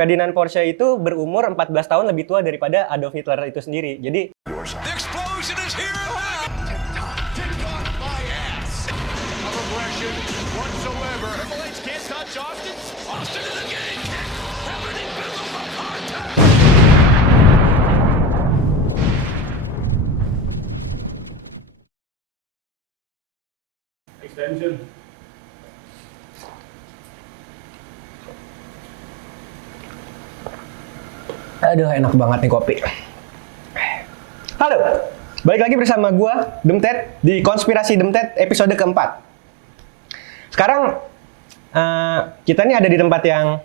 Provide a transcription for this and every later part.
Ferdinand Porsche itu berumur 14 tahun lebih tua daripada Adolf Hitler itu sendiri. Jadi The explosion is here! Tick-tock, my ass! No aggression whatsoever. Triple H can't touch Austin. Austin in the game! Happening biblical contact! Extension. aduh, enak banget nih kopi. Halo, balik lagi bersama gua Demtet di Konspirasi Demtet episode keempat. Sekarang kita nih ada di tempat yang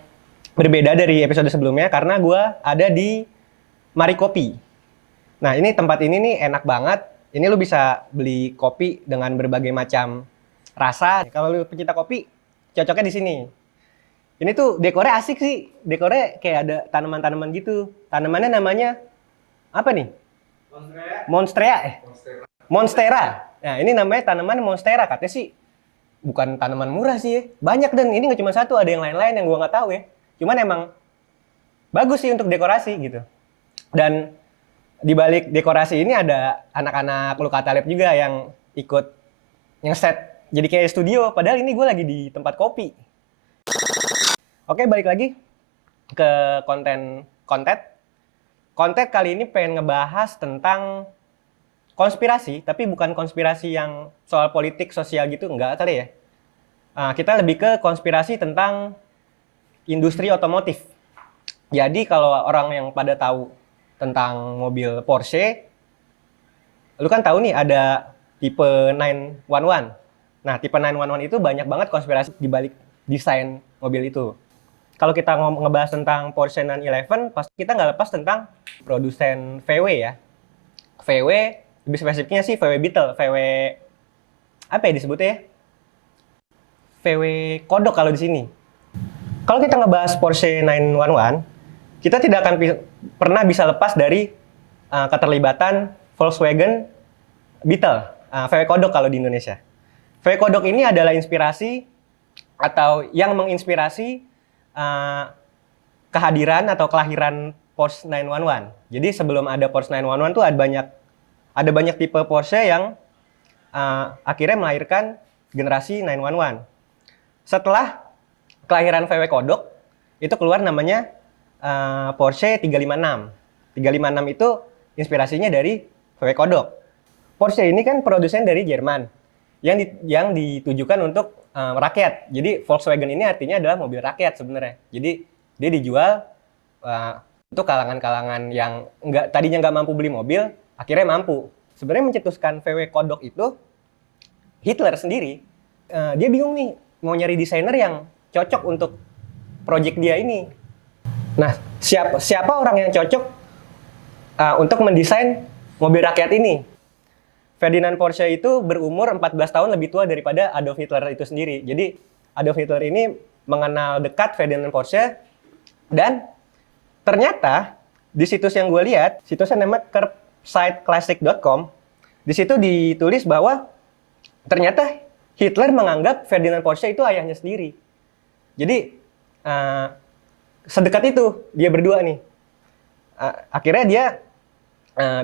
berbeda dari episode sebelumnya karena gua ada di Mari Kopi. Nah, ini tempat ini nih enak banget. Ini lu bisa beli kopi dengan berbagai macam rasa. Kalau lu pecinta kopi, cocoknya di sini. Ini tuh dekornya asik sih. Dekornya kayak ada tanaman-tanaman gitu. Tanamannya namanya apa nih? Monstera. Monstera. Nah, ini namanya tanaman monstera. Katanya sih bukan tanaman murah sih ya. Banyak dan ini nggak cuma satu, ada yang lain-lain yang gua nggak tahu ya. Cuman emang bagus sih untuk dekorasi gitu. Dan di balik dekorasi ini ada anak-anak Luka Taleb juga yang ikut ngeset jadi kayak studio. Padahal ini gue lagi di tempat kopi. Oke, balik lagi ke konten. Konten kali ini pengen ngebahas tentang konspirasi, tapi bukan konspirasi yang soal politik, sosial gitu, enggak kali ya. Kita lebih ke konspirasi tentang industri otomotif. Jadi kalau orang yang pada tahu tentang mobil Porsche, lu kan tahu nih ada tipe 911. Nah, tipe 911 itu banyak banget konspirasi di balik desain mobil itu. Kalau kita ngebahas tentang Porsche 911, pasti kita nggak lepas tentang produsen VW ya. VW, lebih spesifiknya sih VW Beetle, VW apa ya disebutnya ya? VW kodok kalau di sini. Kalau kita ngebahas Porsche 911, kita tidak akan pernah bisa lepas dari keterlibatan Volkswagen Beetle, VW kodok kalau di Indonesia. VW kodok ini adalah inspirasi atau yang menginspirasi kehadiran atau kelahiran Porsche 911. Jadi sebelum ada Porsche 911 tuh ada banyak tipe Porsche yang akhirnya melahirkan generasi 911. Setelah kelahiran VW kodok, itu keluar namanya Porsche 356. 356 itu inspirasinya dari VW kodok. Porsche ini kan produsen dari Jerman yang ditujukan untuk rakyat. Jadi Volkswagen ini artinya adalah mobil rakyat sebenarnya. Jadi dia dijual untuk kalangan-kalangan yang tadinya nggak mampu beli mobil, akhirnya mampu. Sebenarnya mencetuskan VW kodok itu Hitler sendiri. Dia bingung nih mau nyari desainer yang cocok untuk proyek dia ini. Nah, siapa orang yang cocok untuk mendesain mobil rakyat ini? Ferdinand Porsche itu berumur 14 tahun lebih tua daripada Adolf Hitler itu sendiri. Jadi Adolf Hitler ini mengenal dekat Ferdinand Porsche dan ternyata di situs yang gue lihat, situsnya namanya curbsideclassic.com, di situ ditulis bahwa ternyata Hitler menganggap Ferdinand Porsche itu ayahnya sendiri. Jadi sedekat itu dia berdua nih. Akhirnya dia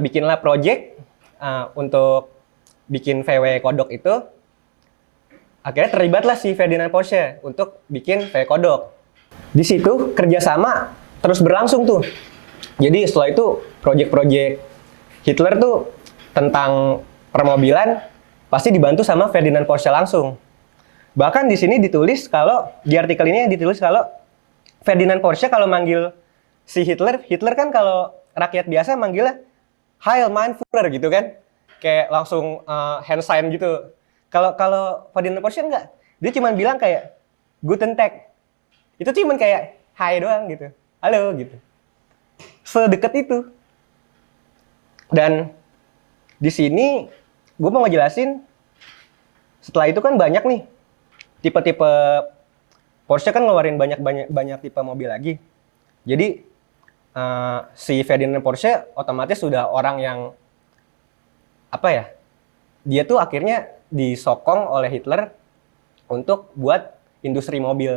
bikinlah project untuk bikin VW kodok itu. Akhirnya terlibatlah si Ferdinand Porsche untuk bikin VW kodok. Di situ kerjasama terus berlangsung tuh. Jadi setelah itu project-project Hitler tuh tentang permobilan pasti dibantu sama Ferdinand Porsche langsung. Bahkan di sini ditulis kalau di artikel ini ditulis kalau Ferdinand Porsche kalau manggil si Hitler kan kalau rakyat biasa manggilnya Heil mein Führer gitu kan. Kayak langsung hand sign gitu. Kalau Ferdinand Porsche enggak. Dia cuma bilang kayak Guten Tag. Itu cuma kayak hai doang gitu. Halo gitu. Sedekat itu. Dan di sini gue mau ngejelasin setelah itu kan banyak nih tipe-tipe Porsche kan ngeluarin banyak tipe mobil lagi. Jadi si Ferdinand Porsche otomatis sudah orang yang apa ya? Dia tuh akhirnya disokong oleh Hitler untuk buat industri mobil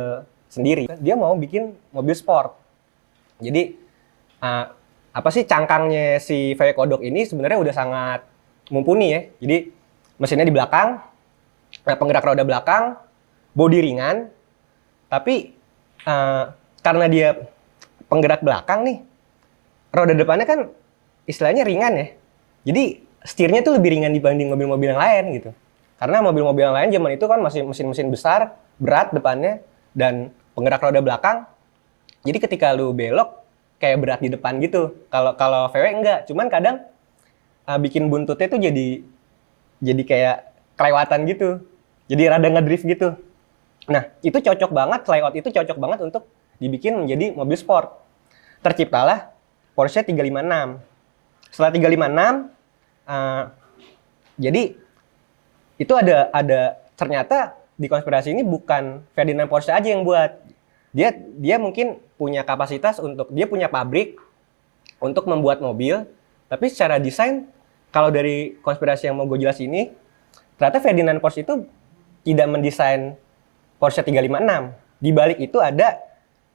sendiri. Dia mau bikin mobil sport. Jadi apa sih cangkangnya si VW Kodok ini sebenarnya udah sangat mumpuni ya. Jadi mesinnya di belakang, penggerak roda belakang, bodi ringan, tapi karena dia penggerak belakang nih, roda depannya kan istilahnya ringan ya. Jadi setirnya tuh lebih ringan dibanding mobil-mobil yang lain gitu. Karena mobil-mobil yang lain zaman itu kan masih mesin-mesin besar, berat depannya, dan penggerak roda belakang. Jadi ketika lu belok, kayak berat di depan gitu. Kalau VW enggak, cuman kadang bikin buntutnya tuh jadi kayak kelewatan gitu. Jadi rada ngedrift gitu. Nah, itu cocok banget, layout itu cocok banget untuk dibikin menjadi mobil sport. Terciptalah Porsche 356. Setelah 356, jadi itu ada ternyata di konspirasi ini bukan Ferdinand Porsche aja yang buat. Dia mungkin punya kapasitas untuk, dia punya pabrik untuk membuat mobil, tapi secara desain, kalau dari konspirasi yang mau gue jelas ini, ternyata Ferdinand Porsche itu tidak mendesain Porsche 356. Di balik itu ada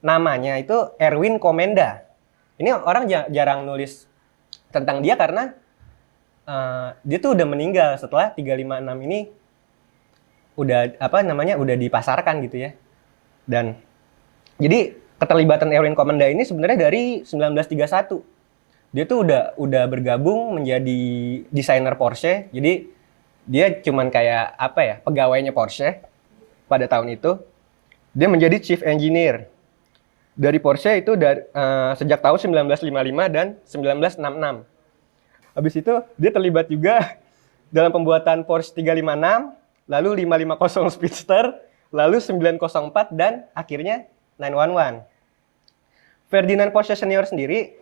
namanya itu Erwin Komenda. Ini orang jarang nulis tentang dia karena dia tuh udah meninggal setelah 356 ini udah dipasarkan gitu ya. Dan jadi keterlibatan Erwin Komenda ini sebenarnya dari 1931. Dia tuh udah bergabung menjadi desainer Porsche. Jadi dia cuman kayak pegawainya Porsche pada tahun itu. Dia menjadi chief engineer dari Porsche itu sejak tahun 1955 dan 1966. Habis itu dia terlibat juga dalam pembuatan Porsche 356, lalu 550 Speedster, lalu 904 dan akhirnya 911. Ferdinand Porsche senior sendiri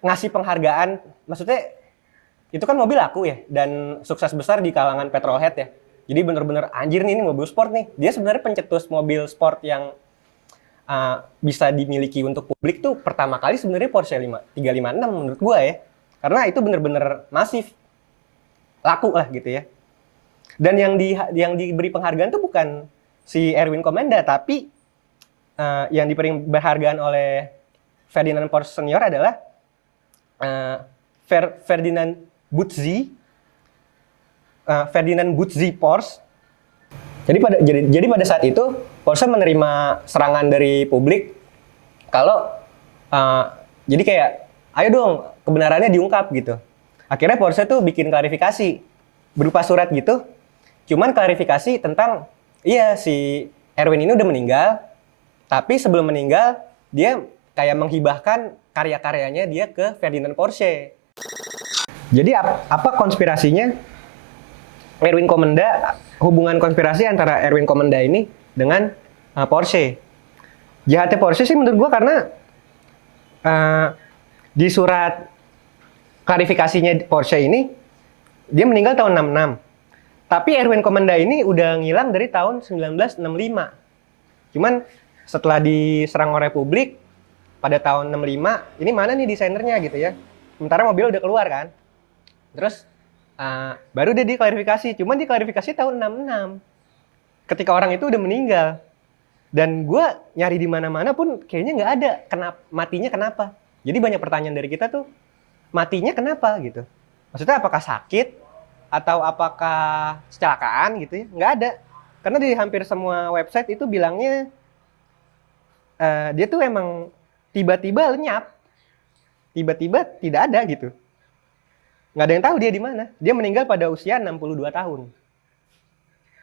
ngasih penghargaan, maksudnya itu kan mobil laku ya dan sukses besar di kalangan petrolhead ya. Jadi bener-bener anjir nih, ini mobil sport nih. Dia sebenarnya pencetus mobil sport yang bisa dimiliki untuk publik tuh pertama kali sebenarnya Porsche 356 menurut gua ya. Karena itu bener-bener masif. Laku lah gitu ya. Dan yang diberi penghargaan tuh bukan si Erwin Komenda, tapi yang diberi penghargaan oleh Ferdinand Porsche senior adalah Ferdinand Buzzi Porsche. Jadi pada saat itu Porsche menerima serangan dari publik kalau jadi kayak ayo dong kebenarannya diungkap gitu. Akhirnya Porsche tuh bikin klarifikasi berupa surat gitu. Cuman klarifikasi tentang iya si Erwin ini udah meninggal, tapi sebelum meninggal dia kayak menghibahkan karya-karyanya dia ke Ferdinand Porsche. Jadi apa konspirasinya? Erwin Komenda, hubungan konspirasi antara Erwin Komenda ini dengan Porsche. Jahatnya Porsche sih menurut gua karena di surat klarifikasinya Porsche ini dia meninggal tahun 66. Tapi Erwin Komenda ini udah ngilang dari tahun 1965. Cuman setelah diserang oleh publik pada tahun 65, ini mana nih desainernya gitu ya. Sementara mobil udah keluar kan. Terus baru dia diklarifikasi. Cuman diklarifikasi tahun 66. Ketika orang itu udah meninggal. Dan gue nyari di mana-mana pun kayaknya nggak ada. Matinya kenapa? Jadi banyak pertanyaan dari kita tuh, matinya kenapa gitu? Maksudnya apakah sakit? Atau apakah kecelakaan gitu ya? Nggak ada. Karena di hampir semua website itu bilangnya dia tuh emang tiba-tiba lenyap. Tiba-tiba tidak ada gitu. Nggak ada yang tahu dia di mana. Dia meninggal pada usia 62 tahun.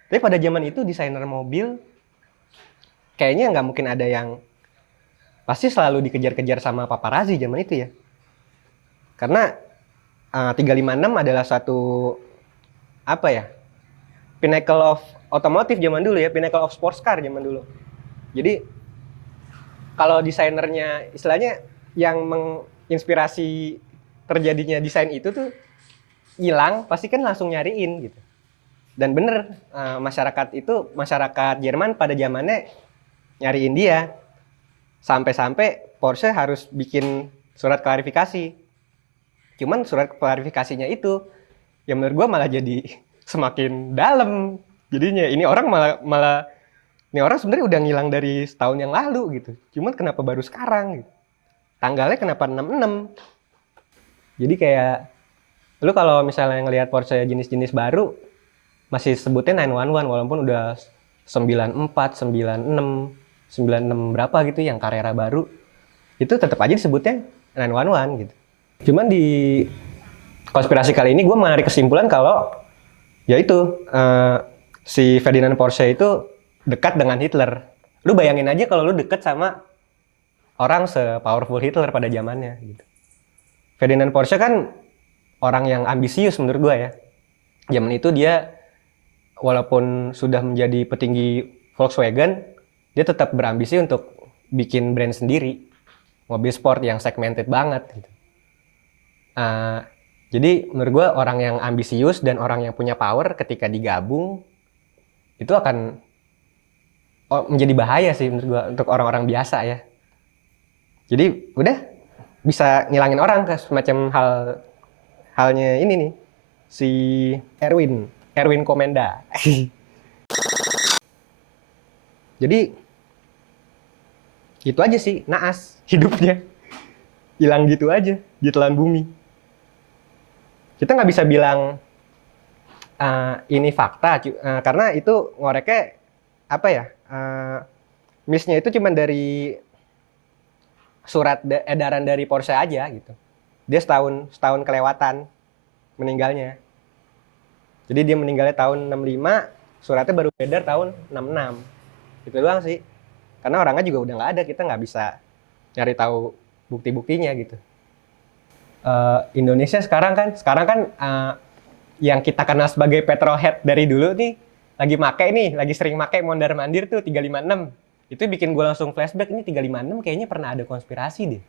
Tapi pada zaman itu desainer mobil kayaknya nggak mungkin ada yang pasti selalu dikejar-kejar sama paparazzi zaman itu ya. Karena 356 adalah suatu pinnacle of otomotif zaman dulu ya, pinnacle of sports car zaman dulu. Jadi kalau desainernya istilahnya yang menginspirasi terjadinya desain itu tuh hilang, pasti kan langsung nyariin gitu. Dan bener, masyarakat Jerman pada zamannya nyariin dia. Sampai-sampai Porsche harus bikin surat klarifikasi. Cuman surat klarifikasinya itu, ya menurut gue malah jadi semakin dalam. Jadinya ini orang malah Ini orang sebenarnya udah ngilang dari setahun yang lalu gitu. Cuman kenapa baru sekarang gitu. Tanggalnya kenapa 66. Jadi kayak lu kalau misalnya ngelihat Porsche jenis-jenis baru masih sebutnya 911 walaupun udah 94, 96, 96 berapa gitu yang Carrera baru. Itu tetap aja disebutnya 911 gitu. Cuman di konspirasi kali ini gue menarik kesimpulan kalau yaitu si Ferdinand Porsche itu dekat dengan Hitler. Lu bayangin aja kalau lu dekat sama orang se-powerful Hitler pada zamannya gitu. Ferdinand Porsche kan orang yang ambisius menurut gue ya. Zaman itu dia walaupun sudah menjadi petinggi Volkswagen, dia tetap berambisi untuk bikin brand sendiri. Mobil sport yang segmented banget gitu. Jadi menurut gue orang yang ambisius dan orang yang punya power ketika digabung itu akan menjadi bahaya sih menurut gue untuk orang-orang biasa ya. Jadi udah bisa ngilangin orang ke semacam halnya ini nih si Erwin Komenda. Jadi gitu aja sih naas hidupnya, hilang gitu aja di telan bumi. Kita nggak bisa bilang ini fakta karena itu ngoreknya apa ya, miss-nya itu cuma dari surat edaran dari Porsche aja gitu. Dia setahun kelewatan meninggalnya. Jadi dia meninggalnya tahun 65, suratnya baru beredar tahun 66. Itu doang sih. Karena orangnya juga udah nggak ada, kita nggak bisa nyari tahu bukti-buktinya gitu. Indonesia sekarang kan yang kita kenal sebagai petrolhead dari dulu nih lagi sering make mondar-mandir tuh 356. Itu bikin gue langsung flashback, ini 356 kayaknya pernah ada konspirasi deh.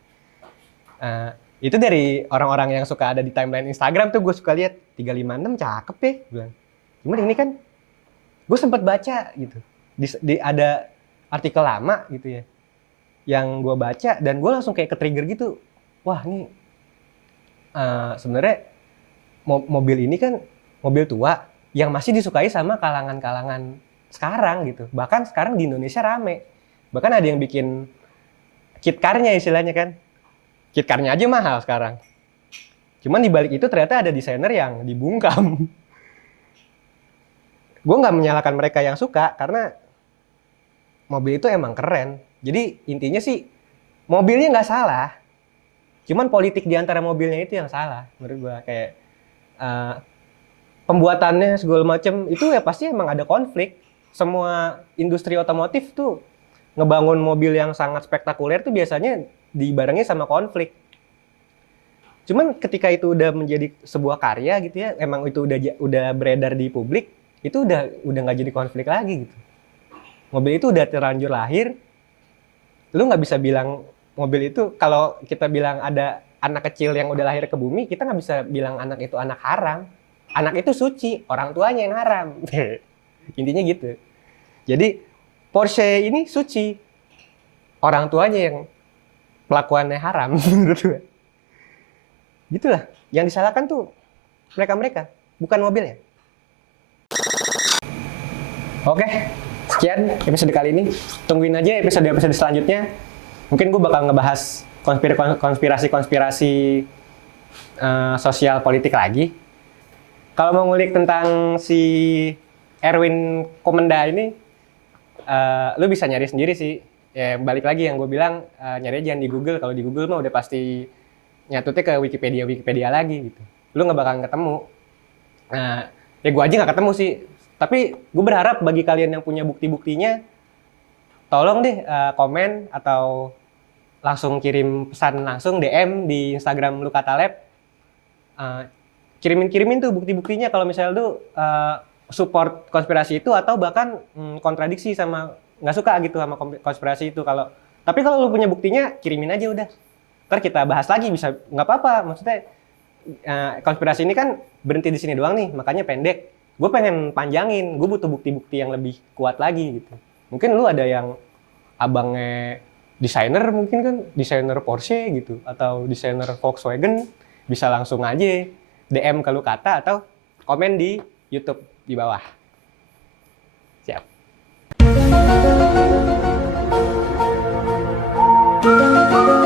Itu dari orang-orang yang suka ada di timeline Instagram tuh gue suka lihat 356 cakep ya, bilang. Cuman ini kan gue sempat baca gitu. Ada artikel lama gitu ya. Yang gue baca dan gue langsung kayak ke-trigger gitu. Wah, ini sebenarnya mobil ini kan mobil tua yang masih disukai sama kalangan-kalangan sekarang gitu. Bahkan sekarang di Indonesia rame. Bahkan ada yang bikin kit car-nya istilahnya kan. Kit car-nya aja mahal sekarang. Cuman di balik itu ternyata ada desainer yang dibungkam. Gue nggak menyalahkan mereka yang suka karena mobil itu emang keren. Jadi intinya sih mobilnya nggak salah. Cuman politik di antara mobilnya itu yang salah menurut gue. Kayak pembuatannya segala macam itu ya pasti emang ada konflik. Semua industri otomotif tuh ngebangun mobil yang sangat spektakuler tuh biasanya dibarengi sama konflik. Cuman ketika itu udah menjadi sebuah karya gitu ya, emang itu udah beredar di publik, itu udah nggak jadi konflik lagi gitu. Mobil itu udah terlanjur lahir, lu nggak bisa bilang mobil itu, kalau kita bilang ada anak kecil yang udah lahir ke bumi, kita nggak bisa bilang anak itu anak haram. Anak itu suci, orang tuanya yang haram. Intinya gitu. Jadi Porsche ini suci, orang tuanya yang pelakuannya haram menurut gue. Gitulah, yang disalahkan tuh mereka-mereka, bukan mobilnya. Oke, sekian episode kali ini. Tungguin aja episode selanjutnya. Mungkin gue bakal ngebahas konspirasi sosial politik lagi. Kalau mau ngulik tentang si Erwin Komenda ini, lu bisa nyari sendiri sih. Ya balik lagi yang gue bilang, nyari aja di Google. Kalau di Google mah udah pasti nyatutnya ke Wikipedia lagi gitu. Lu nggak bakal ketemu. Ya gue aja nggak ketemu sih. Tapi gue berharap bagi kalian yang punya bukti-buktinya, tolong deh komen atau langsung kirim pesan langsung DM di Instagram Lukata Lab. Kirimin tuh bukti-buktinya kalau misalnya lu support konspirasi itu atau bahkan kontradiksi sama nggak suka gitu sama konspirasi itu. Tapi kalau lu punya buktinya, kirimin aja udah. Ntar kita bahas lagi, bisa nggak apa-apa. Maksudnya konspirasi ini kan berhenti di sini doang nih, makanya pendek. Gue pengen panjangin, gue butuh bukti-bukti yang lebih kuat lagi gitu. Mungkin lu ada yang abangnya desainer, mungkin kan desainer Porsche gitu, atau desainer Volkswagen, bisa langsung aja DM ke Lukata atau komen di YouTube di bawah. Siap. Bye.